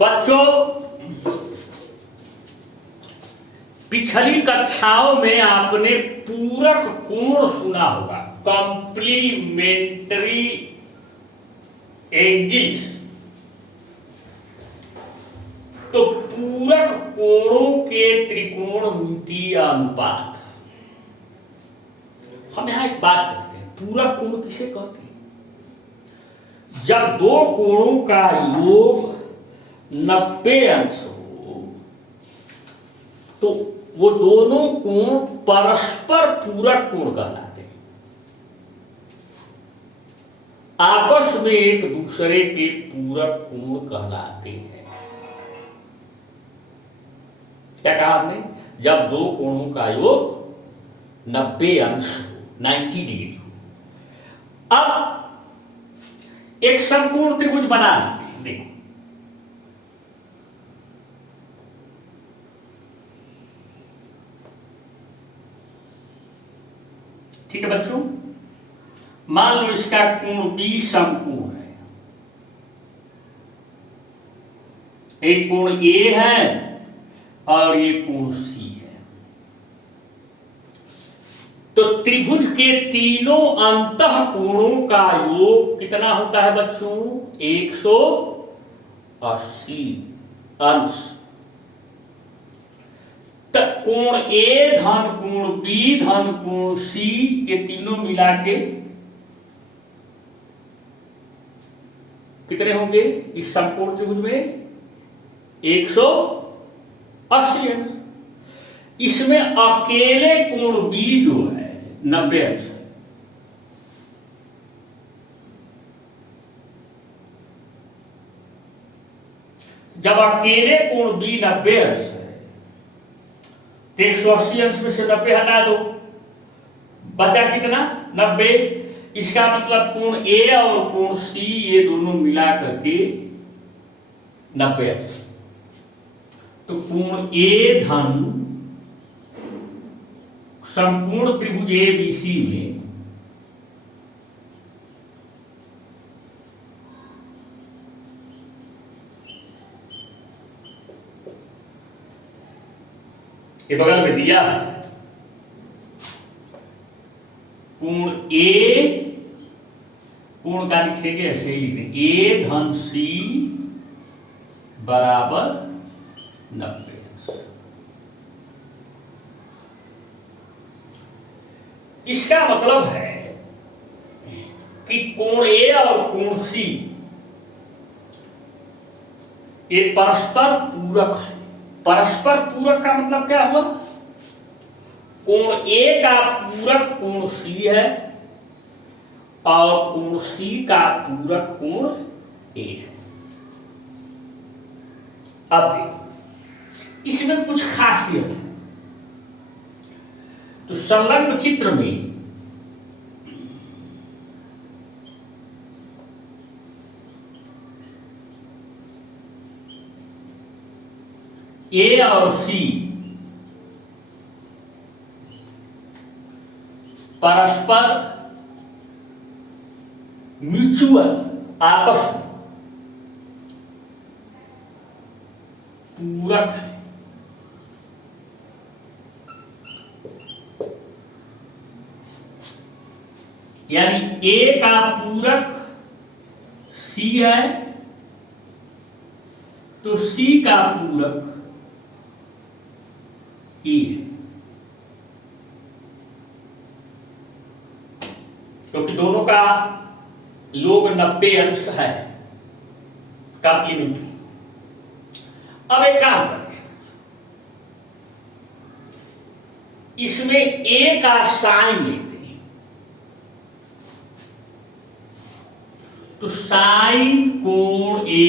बच्चों, पिछली कक्षाओं में आपने पूरक कोण सुना होगा, कॉम्प्लीमेंट्री एंगल्स। तो पूरक कोणों के त्रिकोणमितीय अनुपात। हम यहां एक बात करते हैं, पूरक कोण किसे कहते हैं? जब दो कोणों का योग 90 अंश हो तो वो दोनों कोण परस्पर पूरक कोण कहलाते हैं। आपस में एक दूसरे के पूरक कोण कहलाते हैं। क्या कहा आपने? जब दो कोणों का योग 90 अंश हो, 90 डिग्री हो। अब एक संपूर्ण त्रिभुज बना देखो, ठीक है बच्चों। मान लो इसका कोण B समकोण है, एक कोण A है और ये कोण C है। तो त्रिभुज के तीनों अंतः कोणों का योग कितना होता है बच्चों? 180 अंश। कोण A धन कोण B धन कोण C, ये तीनों मिला के कितने होंगे इस समकोण त्रिभुज में? 180 अंश। इसमें अकेले कोण B जो है 90 अंश है। जब अकेले कोण B 90 अंश है तो 180 अंश में से 90 हटा दो, बचा कितना? 90। इसका मतलब कोण A और कोण C ये दोनों मिला करके 90 अंश। तो कोण A धन संपूर्ण त्रिभुज ABC में ये बगल में दिया है कोण A, कोण का लिखेंगे ऐसे ही लिखेंगे A धन C बराबर 90 अंश। इसका मतलब है कि कोण A और कोण C ये परस्पर पूरक है। परस्पर पूरक का मतलब क्या हुआ? कोण A का पूरक कोण C है और कोण C का पूरक कोण A है। अब देखो इसमें कुछ खासियत है। तो संलग्न चित्र में A और C परस्पर म्यूचुअल आपस में पूरक है। यानी A का पूरक C है तो C का पूरक E है, क्योंकि दोनों का योग 90 अंश है, कॉम्प्लीमेंट्री। अब एक काम करते हैं, इसमें A का साइन लेते हैं। तो साइन कोण A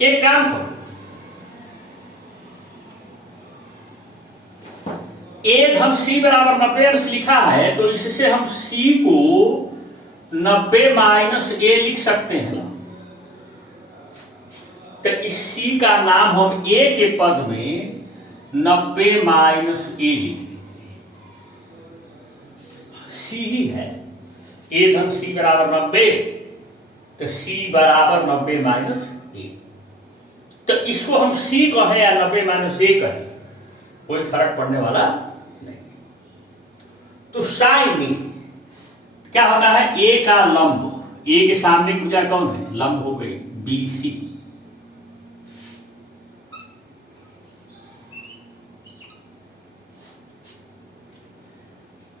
एक काम करो, A धन C बराबर 90 अंश लिखा है तो इससे हम C को 90 माइनस A लिख सकते हैं ना। तो इस C का नाम हम A के पद में 90 माइनस A लिख देते हैं। सी ही है। ए धन सी बराबर 90, तो सी बराबर 90 माइनस ए। तो इसको हम सी कहें या 90 माइनस ए कहें, कोई फर्क पड़ने वाला नहीं। तो साइन ए क्या होता है, ए का लंब, ए के सामने की भुजा कौन है, लंब हो गई बी सी,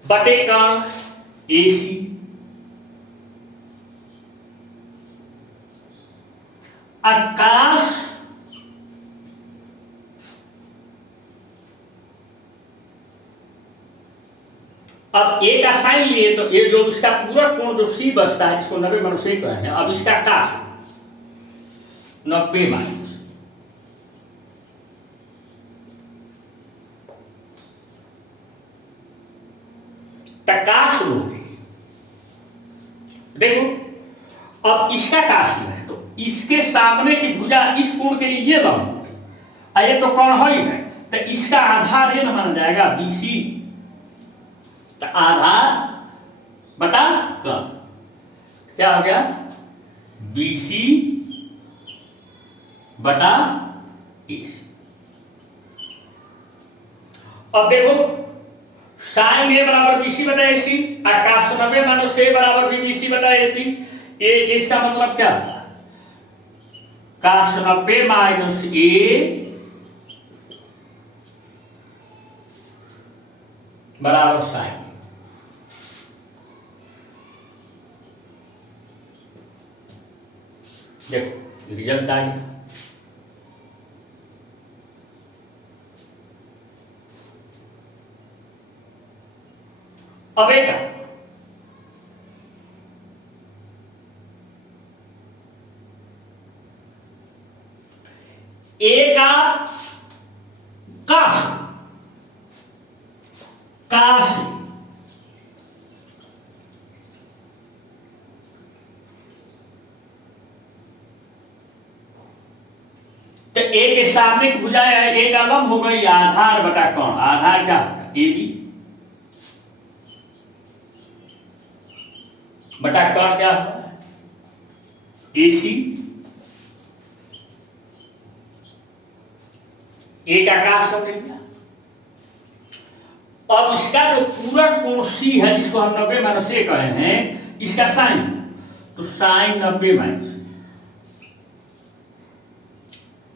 बटे कर्ण ए सी, आकाश अब ए का साइन लिए तो ये जो इसका पूरा कोण जो सी बचता है जिसको 90 माइनस ए कहे हैं, अब इसका काश 90 माइनस, काश लोगे, देखो अब इसका काश में है तो इसके सामने की भुजा इस कोण के लिए ये लंब हो गई, ये तो कोण ही है, तो इसका आधार ये न माना जाएगा बीसी, तो आधार बटा कर्ण क्या हो गया, बीसी बटा एसी। अब देखो साइन ए बराबर बीसी बटा एसी, आकाश 90 माइनस ए बराबर भी बीसी बटा एसी, ए इसका मतलब क्या, काश 90 माइनस ए बराबर साइन। देखो रिजल्ट आ गया। अब एक ए का काश, काश तो ए के सामने की भुजा है, ए का लंब हो गई आधार बटा कौन, आधार क्या ए बी बटा कर्ण क्या होगा एसी, ए का काश कर देंगे। अब इसका जो पूरा कोण सी है जिसको हम 90 माइनस ए कहे हैं, इसका साइन, तो साइन 90 माइनस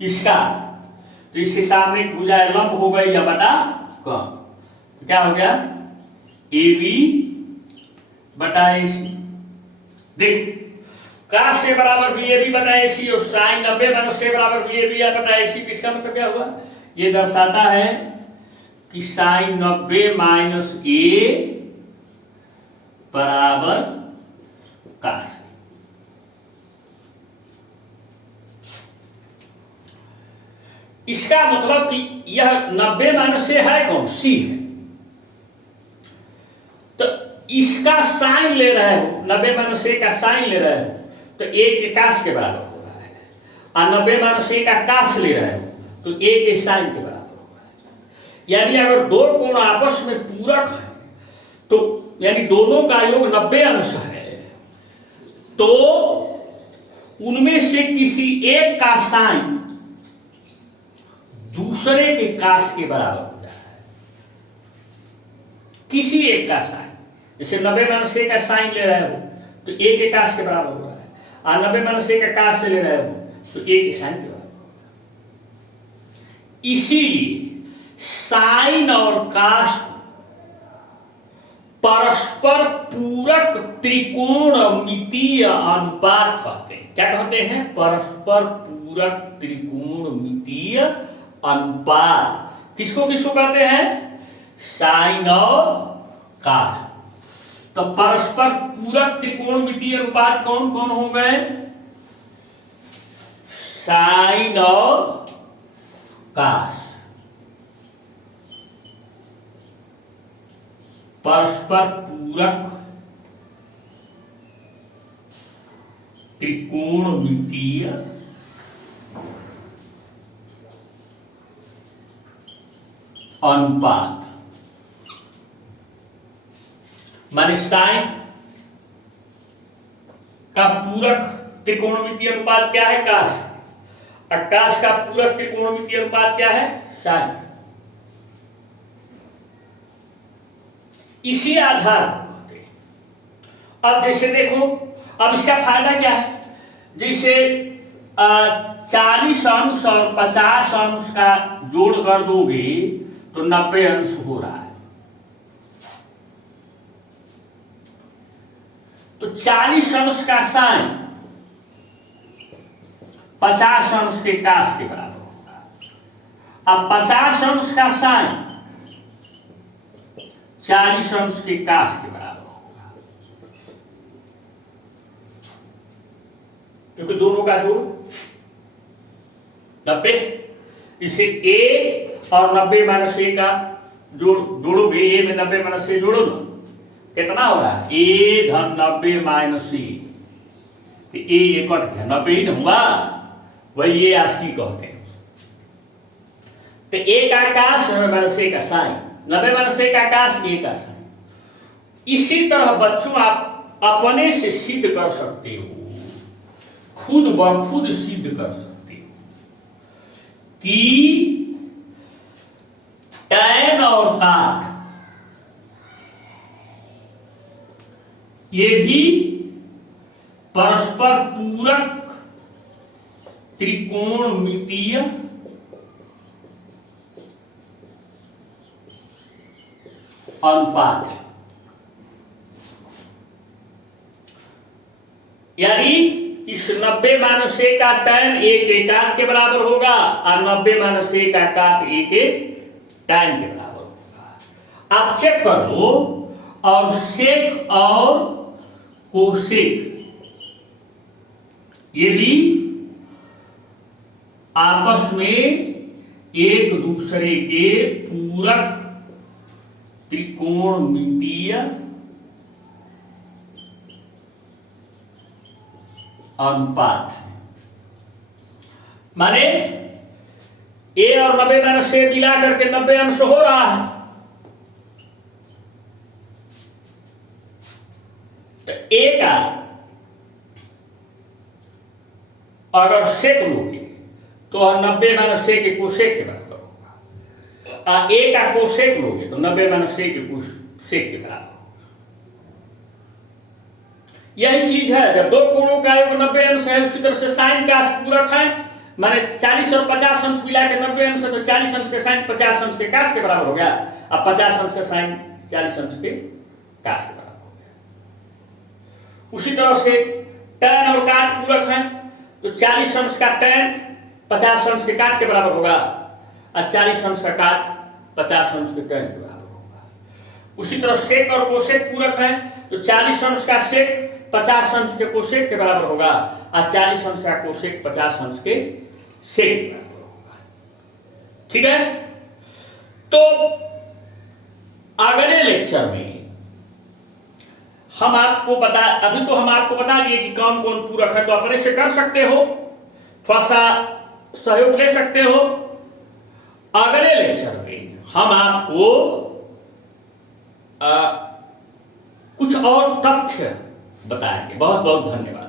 इसका, तो इसके सामने भुजा लंब हो गई या बटा कर्ण, तो क्या हो गया ए बी बटा एसी। देखो काश से बराबर बी ए बी बटा एसी और साइन 90 माइनस से बराबर बी ए बी बटा एसी, इसका मतलब क्या हुआ, ये दर्शाता है कि साइन 90 माइनस ए बराबर काश। इसका मतलब कि यह 90 माइनस से है कौन, सी है, तो इसका साइन ले रहे हो, 90 माइनस ए का साइन ले रहे हो तो ए के काश के बराबर हो रहा है, और 90 माइनस ए का काश ले रहे हो तो ए के साइन के बराबर हो रहा है। यानी अगर दो कोण आपस में पूरक है तो यानी दोनों का योग 90 अंश है, तो उनमें से किसी एक का साइन दूसरे के काश के बराबर हो जाता है, किसी एक का साइन, जैसे 90 माइनस ए का साइन ले रहे हो तो ए के काश के बराबर हो रहा है, और 90 माइनस ए का काश से ले रहे हो तो ए के साइन के बराबर। इसीलिए साइन और काश परस्पर पूरक त्रिकोणमितीय अनुपात कहते हैं। क्या कहते हैं, परस्पर पूरक त्रिकोणमितीय अनुपात। किसको किसको कहते हैं, साइन और काश। तो परस्पर पूरक त्रिकोणमितीय अनुपात कौन कौन हो गए, साइन और काश। परस्पर पूरक त्रिकोणमितीय अनुपात। माने साइन का पूरक त्रिकोणमितीय अनुपात क्या है? काश। और काश का पूरक त्रिकोणमितीय अनुपात क्या है? साइन। इसी आधार पर अब जैसे देखो, अब इसका फायदा क्या है? जैसे 40 अंश और 50 अंश का जोड़ कर दोगे तो 90 अंश हो रहा है। तो 40 अंश का साइन 50 अंश के काश के बराबर होगा। अब 50 अंश का साइन 40 अंश के काश के बराबर होगा, क्योंकि दोनों का जोड़ 90। इसे a और 90 माइनस a का जोड़ोगे, a में 90 माइनस a जोड़ो ना, कितना हो रहा है? a धन 90 माइनस c। a कट गया, 90 ही ना हुआ, वही a c कहते हैं। तो a का काश 90 माइनस a का साइन, 90 माइनस a का काश a का साइन। इसी तरह बच्चों आप अपने से सिद्ध कर सकते हो, खुद ब खुद सिद्ध कर सकते हो कि टैन और काट ये भी परस्पर पूरक त्रिकोणमितीय अनुपात है। यानी इस 90 माइनस a का टैन a के काट के बराबर होगा और 90 माइनस a का काट a के टैन के बराबर होगा। आप चेक कर लो, और सेक और कोसेक ये भी आपस में एक दूसरे के पूरक त्रिकोणमितीय अनुपात है। माने a और 90 माइनस से मिला करके 90 अंश हो रहा है। तो a का अगर सेक लोगे तो 90 माइनस से के कोसेक के बराबर होगा, और a का कोसेक लोगे तो 90 माइनस से के कोसेक के बराबर। यही चीज है, जब दो कोणों का योग 90 अंश है, उसी तरह से साइन का पूरक है, माने 40 और 50 अंश मिला के 90 अंश है, तो 40 अंश के साइन 50 अंश के काश के बराबर हो गया, अब 50 अंश के साइन 40 अंश के काश के बराबर हो गया। उसी तरह से टैन और काट पूरक है, तो 40 अंश का टैन 50 अंश के काट के बराबर होगा, और 40 अंश का काट 50 अंश के टैन के बराबर होगा। उसी तरह सेक और कोसेक पूरक है, तो 40 अंश का सेक 50 अंश के कोसेक के बराबर होगा, और 40 अंश का कोसेक 50 अंश के सेक के बराबर होगा। ठीक है, तो अगले लेक्चर में हम आपको अभी तो हम आपको बता दिए कि कौन कौन पूरक है, तो अपने से कर सकते हो, थोड़ा सा सहयोग ले सकते हो। अगले लेक्चर में हम आपको कुछ और तथ्य बताएंगे। बहुत बहुत धन्यवाद।